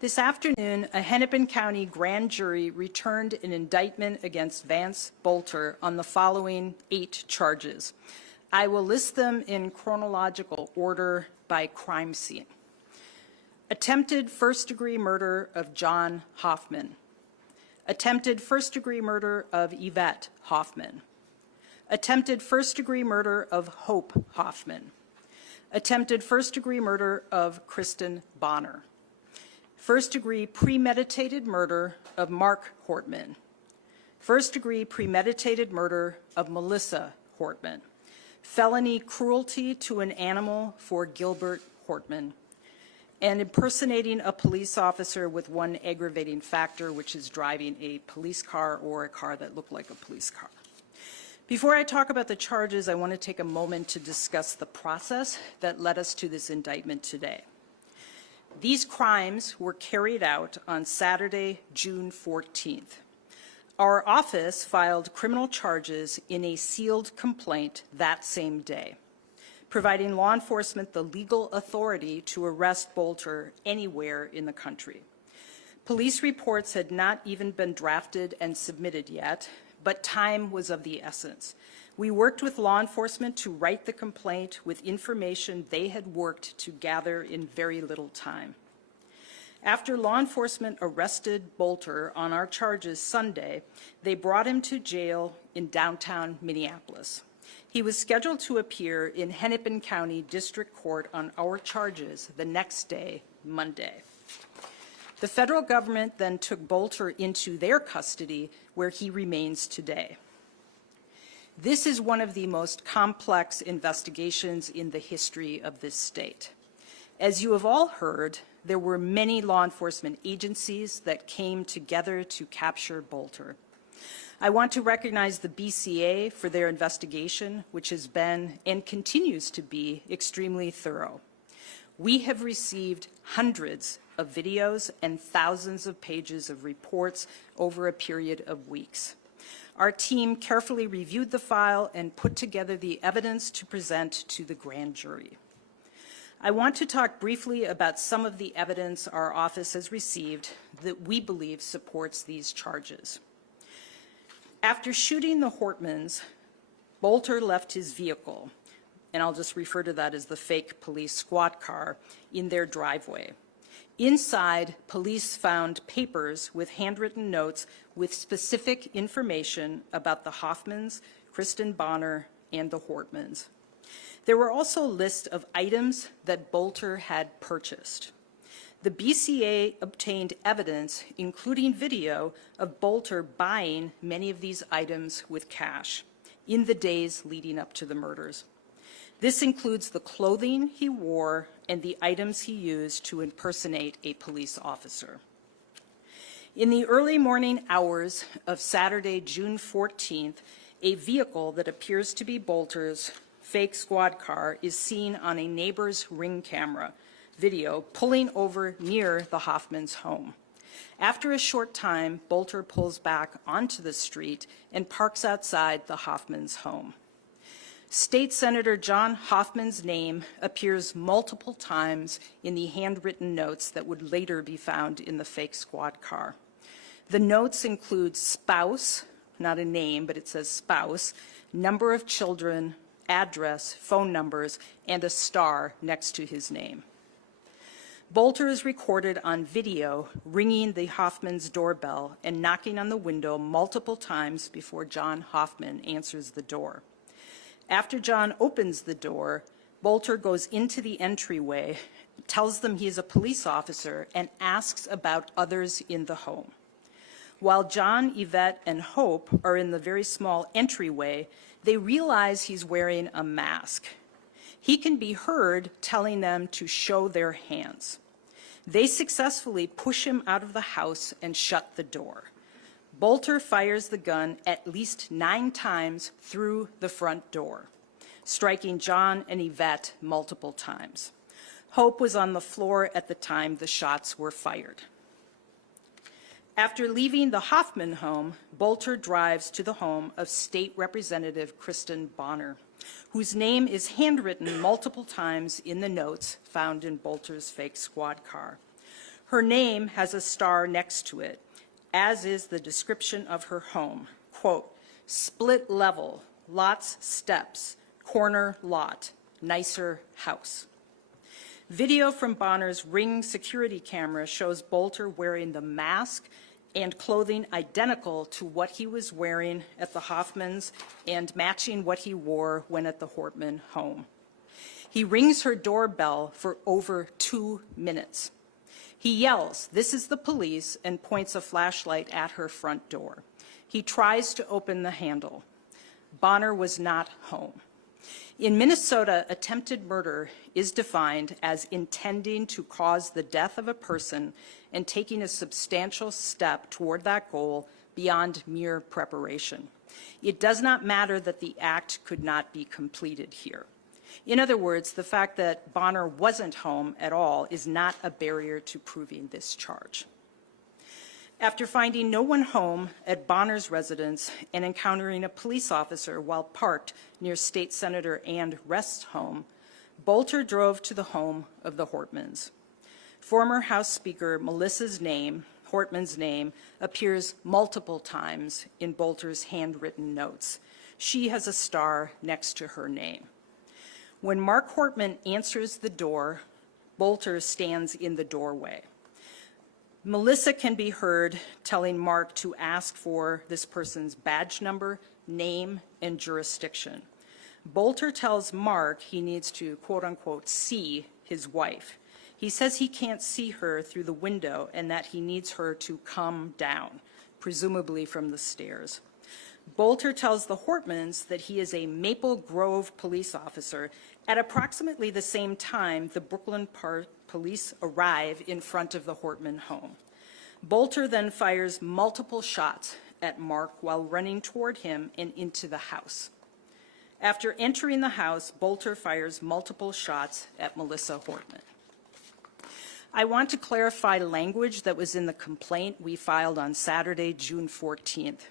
This afternoon, a Hennepin County grand jury returned an indictment against Vance Boelter on the following 8 charges. I will list them in chronological order by crime scene. Attempted first-degree murder of John Hoffman. Attempted first-degree murder of Yvette Hoffman. Attempted first-degree murder of Hope Hoffman. Attempted first-degree murder of Kristen Bonner. First-degree premeditated murder of Mark Hortman. First-degree premeditated murder of Melissa Hortman. Felony cruelty to an animal for Gilbert Hortman. And impersonating a police officer with one aggravating factor, which is driving a police car or a car that looked like a police car. Before I talk about the charges, I want to take a moment to discuss the process that led us to this indictment today. These crimes were carried out on Saturday, June 14th. Our office filed criminal charges in a sealed complaint that same day, providing law enforcement the legal authority to arrest Boelter anywhere in the country. Police reports had not even been drafted and submitted yet, but time was of the essence. We worked with law enforcement to write the complaint with information they had worked to gather in very little time. After law enforcement arrested Boelter on our charges Sunday, they brought him to jail in downtown Minneapolis. He was scheduled to appear in Hennepin County District Court on our charges the next day, Monday. The federal government then took Boelter into their custody, where he remains today. This is one of the most complex investigations in the history of this state. As you have all heard, there were many law enforcement agencies that came together to capture Boelter. I want to recognize the BCA for their investigation, which has been and continues to be extremely thorough. We have received hundreds of videos and thousands of pages of reports over a period of weeks. Our team carefully reviewed the file and put together the evidence to present to the grand jury. I want to talk briefly about some of the evidence our office has received that we believe supports these charges. After shooting the Hortmans, Boelter left his vehicle, and I'll just refer to that as the fake police squad car, in their driveway. Inside, police found papers with handwritten notes with specific information about the Hoffmans, Kristen Bonner, and the Hortmans. There were also lists of items that Boelter had purchased. The BCA obtained evidence, including video, of Boelter buying many of these items with cash in the days leading up to the murders. This includes the clothing he wore and the items he used to impersonate a police officer. In the early morning hours of Saturday, June 14th, a vehicle that appears to be Boelter's fake squad car is seen on a neighbor's Ring camera video pulling over near the Hoffmans' home. After a short time, Boelter pulls back onto the street and parks outside the Hoffmans' home. State Senator John Hoffman's name appears multiple times in the handwritten notes that would later be found in the fake squad car. The notes include spouse, not a name, but it says spouse, number of children, address, phone numbers, and a star next to his name. Boelter is recorded on video ringing the Hoffmans' doorbell and knocking on the window multiple times before John Hoffman answers the door. After John opens the door, Boelter goes into the entryway, tells them he is a police officer, and asks about others in the home. While John, Yvette, and Hope are in the very small entryway, they realize he's wearing a mask. He can be heard telling them to show their hands. They successfully push him out of the house and shut the door. Boelter fires the gun at least 9 times through the front door, striking John and Yvette multiple times. Hope was on the floor at the time the shots were fired. After leaving the Hoffman home, Boelter drives to the home of State Representative Kristen Bonner, whose name is handwritten multiple times in the notes found in Boelter's fake squad car. Her name has a star next to it, as is the description of her home. Quote, split level, lots steps, corner lot, nicer house. Video from Bonner's Ring security camera shows Boelter wearing the mask and clothing identical to what he was wearing at the Hoffmans and matching what he wore when at the Hortman home. He rings her doorbell for over 2 minutes. He yells, "This is the police," and points a flashlight at her front door. He tries to open the handle. Bonner was not home. In Minnesota, attempted murder is defined as intending to cause the death of a person and taking a substantial step toward that goal beyond mere preparation. It does not matter that the act could not be completed here. In other words, the fact that Bonner wasn't home at all is not a barrier to proving this charge. After finding no one home at Bonner's residence and encountering a police officer while parked near State Senator Ann Rest's home, Boelter drove to the home of the Hortmans. Former House Speaker Melissa's name, Hortman's name, appears multiple times in Boelter's handwritten notes. She has a star next to her name. When Mark Hortman answers the door, Boelter stands in the doorway. Melissa can be heard telling Mark to ask for this person's badge number, name, and jurisdiction. Boelter tells Mark he needs to, quote unquote, see his wife. He says he can't see her through the window and that he needs her to come down, presumably from the stairs. Boelter tells the Hortmans that he is a Maple Grove police officer. At approximately the same time, the Brooklyn Park police arrive in front of the Hortman home. Boelter then fires multiple shots at Mark while running toward him and into the house. After entering the house, Boelter fires multiple shots at Melissa Hortman. I want to clarify language that was in the complaint we filed on Saturday, June 14th.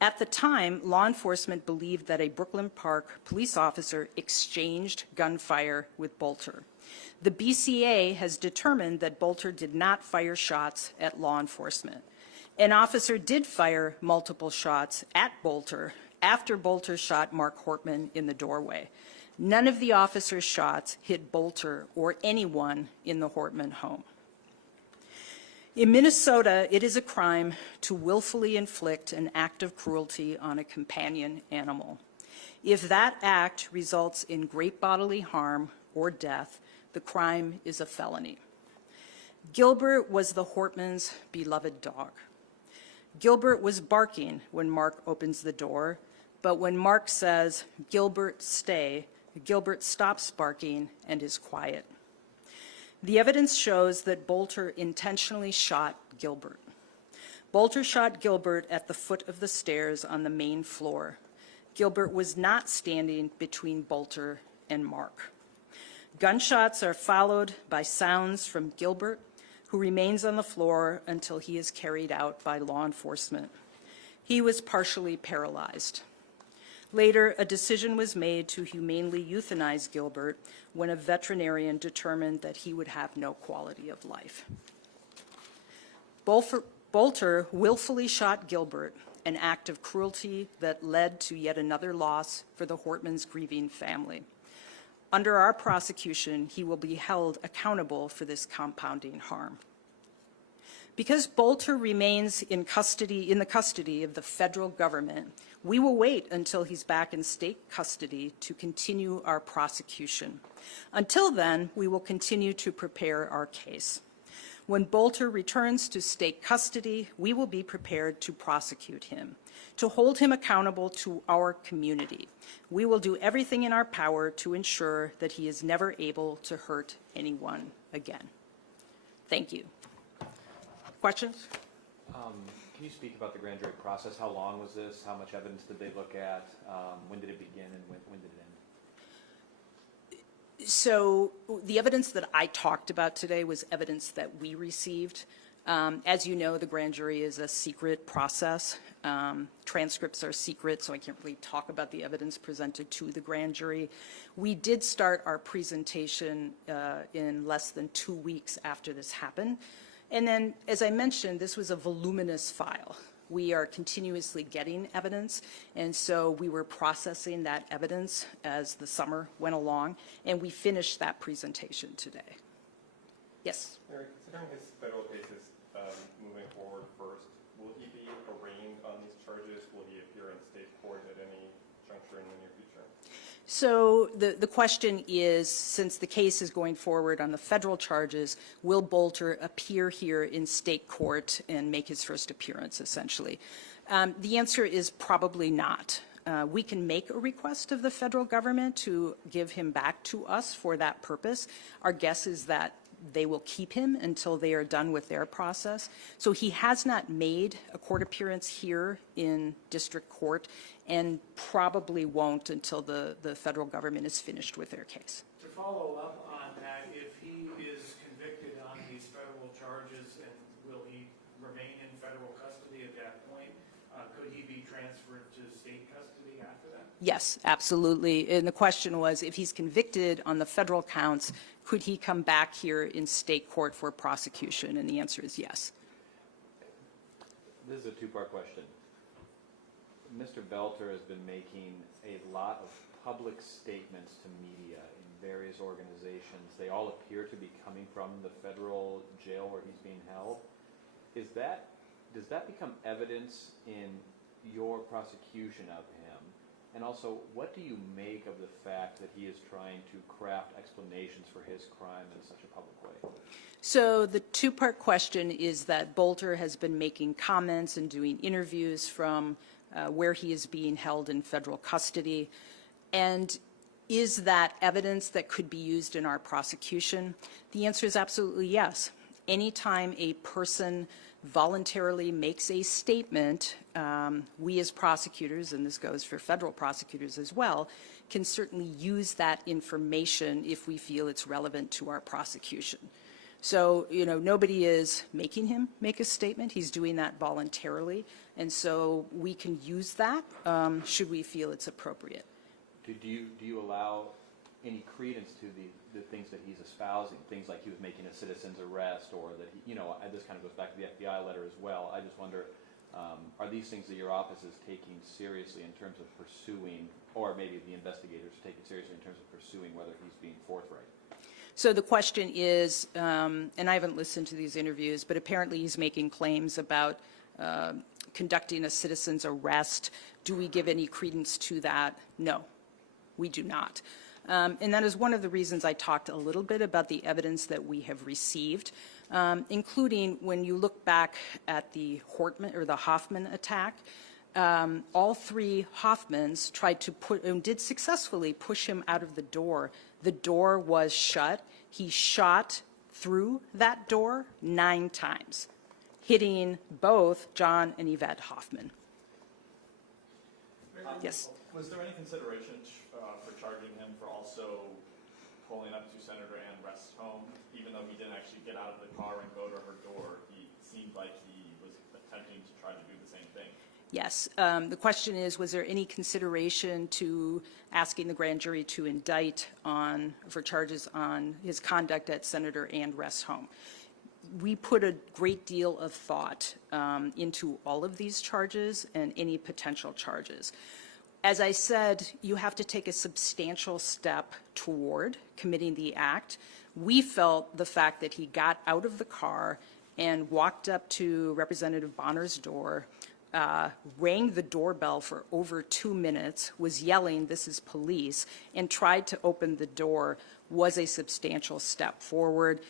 At the time, law enforcement believed that a Brooklyn Park police officer exchanged gunfire with Boelter. The BCA has determined that Boelter did not fire shots at law enforcement. An officer did fire multiple shots at Boelter after Boelter shot Mark Hortman in the doorway. None of the officer's shots hit Boelter or anyone in the Hortman home. In Minnesota, it is a crime to willfully inflict an act of cruelty on a companion animal. If that act results in great bodily harm or death, the crime is a felony. Gilbert was the Hortmans' beloved dog. Gilbert was barking when Mark opens the door, but when Mark says, "Gilbert, stay," Gilbert stops barking and is quiet. The evidence shows that Boelter intentionally shot Gilbert. Boelter shot Gilbert at the foot of the stairs on the main floor. Gilbert was not standing between Boelter and Mark. Gunshots are followed by sounds from Gilbert, who remains on the floor until he is carried out by law enforcement. He was partially paralyzed. Later, a decision was made to humanely euthanize Gilbert when a veterinarian determined that he would have no quality of life. Boelter willfully shot Gilbert, an act of cruelty that led to yet another loss for the Hortmans' grieving family. Under our prosecution, he will be held accountable for this compounding harm. Because Boelter remains in the custody of the federal government, we will wait until he's back in state custody to continue our prosecution. Until then, we will continue to prepare our case. When Boelter returns to state custody, we will be prepared to prosecute him, to hold him accountable to our community. We will do everything in our power to ensure that he is never able to hurt anyone again. Thank you. Questions? Can you speak about the grand jury process? How long was this? How much evidence did they look at? When did it begin and when did it end? So the evidence that I talked about today was evidence that we received. As you know, the grand jury is a secret process. Transcripts are secret, so I can't really talk about the evidence presented to the grand jury. We did start our presentation in less than 2 weeks after this happened. And then, as I mentioned, this was a voluminous file. We are continuously getting evidence, and so we were processing that evidence as the summer went along, and we finished that presentation today. Yes? Mary, considering his federal cases moving forward first, will he be arraigned on these charges? Will he appear in state court at any juncture in the near future? So the question is, since the case is going forward on the federal charges, will Boelter appear here in state court and make his first appearance, essentially? The answer is probably not. We can make a request of the federal government to give him back to us for that purpose. Our guess is that they will keep him until they are done with their process. So he has not made a court appearance here in district court and probably won't until the federal government is finished with their case. To follow up on that, if he is convicted on these federal charges, and will he remain in federal custody at that point? Could he be transferred to state custody after that? Yes, absolutely. And the question was, if he's convicted on the federal counts, could he come back here in state court for prosecution? And the answer is yes. This is a two-part question. Mr. Boelter has been making a lot of public statements to media in various organizations. They all appear to be coming from the federal jail where he's being held. Does that become evidence in your prosecution of him? And also, what do you make of the fact that he is trying to craft explanations for his crime in such a public way? So the two-part question is that Boelter has been making comments and doing interviews from where he is being held in federal custody. And is that evidence that could be used in our prosecution? The answer is absolutely yes. Anytime a person voluntarily makes a statement, we as prosecutors, and this goes for federal prosecutors as well, can certainly use that information if we feel it's relevant to our prosecution. So, nobody is making him make a statement. He's doing that voluntarily, and so we can use that should we feel it's appropriate. Do you allow any credence to the things that he's espousing, things like he was making a citizen's arrest, or that he, this kind of goes back to the FBI letter as well. I just wonder, are these things that your office is taking seriously in terms of pursuing, or maybe the investigators taking seriously in terms of pursuing whether he's being forthright? So the question is, and I haven't listened to these interviews, but apparently he's making claims about conducting a citizen's arrest. Do we give any credence to that? No, we do not. And that is one of the reasons I talked a little bit about the evidence that we have received, including when you look back at the Hortman or the Hoffman attack. All three Hoffmans tried to did successfully push him out of the door. The door was shut. He shot through that door 9 times, hitting both John and Yvette Hoffman. Yes. Was there any consideration for charging him for also pulling up to Senator Ann West's home, even though he didn't actually get out of the car and go to her door? He seemed like he was attempting to try to do the same thing. Yes. The question is, was there any consideration to asking the grand jury to indict for charges on his conduct at Senator Ann West's home? We put a great deal of thought into all of these charges and any potential charges. As I said, you have to take a substantial step toward committing the act. We felt the fact that he got out of the car and walked up to Representative Bonner's door, rang the doorbell for over 2 minutes, was yelling, "This is police," and tried to open the door was a substantial step forward.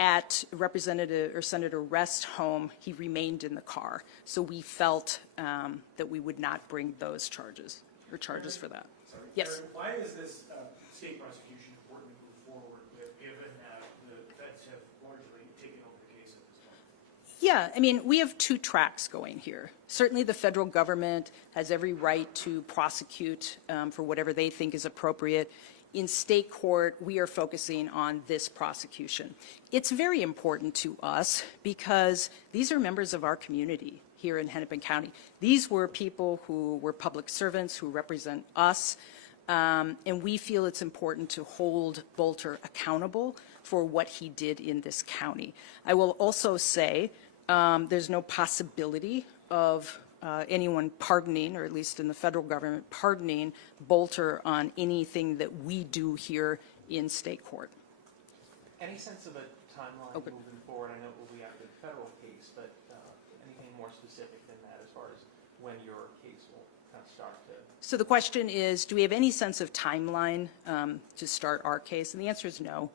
At Representative or Senator West's home, he remained in the car. So we felt that we would not bring those charges or charges for that. Sorry. Yes. Karen, why is this state prosecution important to move forward with, given that the feds have largely taken over the case at this point? Yeah, I mean, we have 2 tracks going here. Certainly the federal government has every right to prosecute for whatever they think is appropriate. In state court, we are focusing on this prosecution. It's very important to us because these are members of our community here in Hennepin County. These were people who were public servants who represent us, and we feel it's important to hold Boelter accountable for what he did in this county. I will also say there's no possibility of anyone pardoning, or at least in the federal government, pardoning Boelter on anything that we do here in state court. Any sense of a timeline Okay. moving forward? I know it will be after the federal case, but anything more specific than that as far as when your case will kind of start to? So the question is, do we have any sense of timeline to start our case? And the answer is no.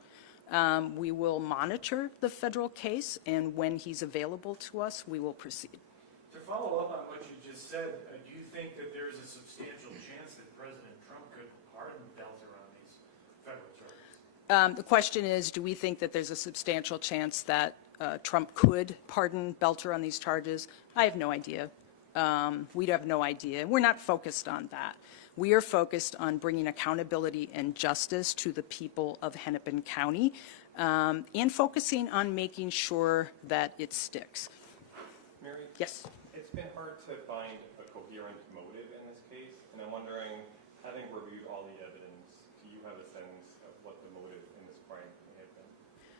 We will monitor the federal case, and when he's available to us, we will proceed. To follow up on what you just said, do you think that there is a substantial chance that President Trump could pardon Boelter on these federal charges? The question is, do we think that there's a substantial chance that Trump could pardon Boelter on these charges? I have no idea. We have no idea. We're not focused on that. We are focused on bringing accountability and justice to the people of Hennepin County, and focusing on making sure that it sticks. Mary? Yes. It's been hard to find a coherent motive in this case, and I'm wondering, having reviewed all the evidence, do you have a sense of what the motive in this crime may have been?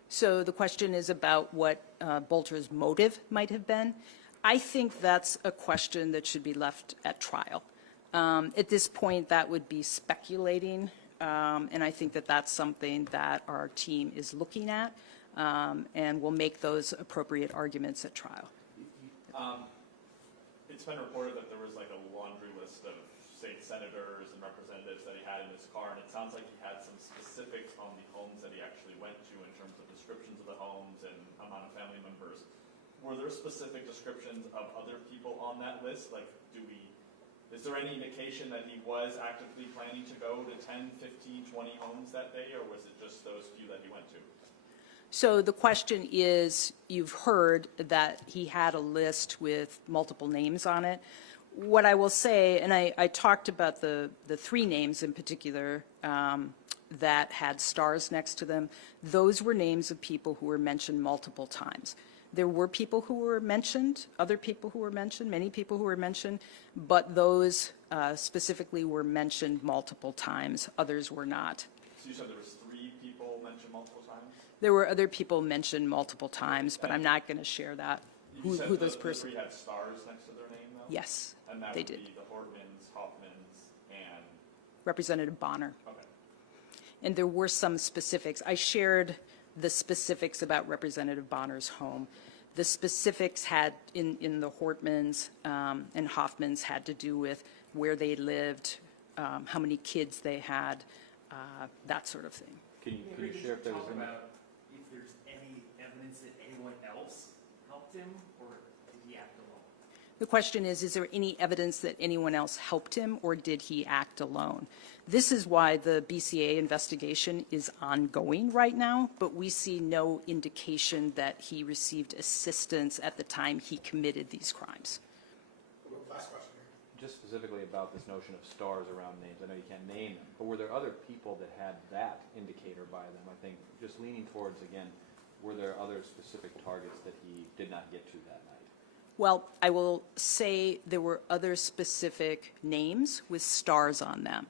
So the question is about what Boelter's motive might have been. I think that's a question that should be left at trial. At this point, that would be speculating, and I think that that's something that our team is looking at, and will make those appropriate arguments at trial. It's been reported that there was like a laundry list of state senators and representatives that he had in his car, and it sounds like he had some specifics on the homes that he actually went to in terms of descriptions of the homes and amount of family members. Were there specific descriptions of other people on that list? Like, is there any indication that he was actively planning to go to 10, 15, 20 homes that day, or was it just those few that he went to? So the question is, you've heard that he had a list with multiple names on it. What I will say, and I talked about the three names in particular that had stars next to them, those were names of people who were mentioned multiple times. There were people who were mentioned, other people who were mentioned, many people who were mentioned, but those specifically were mentioned multiple times. Others were not. So you said there was 3 people mentioned multiple times? There were other people mentioned multiple times, but I'm not going to share that, who those persons. The 3 had stars next to their name, though? Yes, And that they would did. be the Hortmans, Hoffmans, and... Representative Bonner. Okay. And there were some specifics. I shared the specifics about Representative Bonner's home. The specifics had, in the Hortmans and Hoffmans, had to do with where they lived, how many kids they had, that sort of thing. Can you share if there was Talk any? about if there's any evidence that anyone else helped him, or did he act alone? The question is there any evidence that anyone else helped him, or did he act alone? This is why the BCA investigation is ongoing right now, but we see no indication that he received assistance at the time he committed these crimes. Last question here. Just specifically about this notion of stars around names, I know you can't name them, but were there other people that had that indicator by them? I think just leaning towards, again, were there other specific targets that he did not get to that night? Well, I will say there were other specific names with stars on them.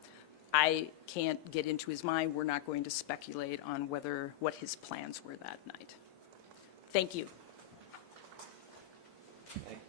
I can't get into his mind. We're not going to speculate on what his plans were that night. Thank you. Thank you.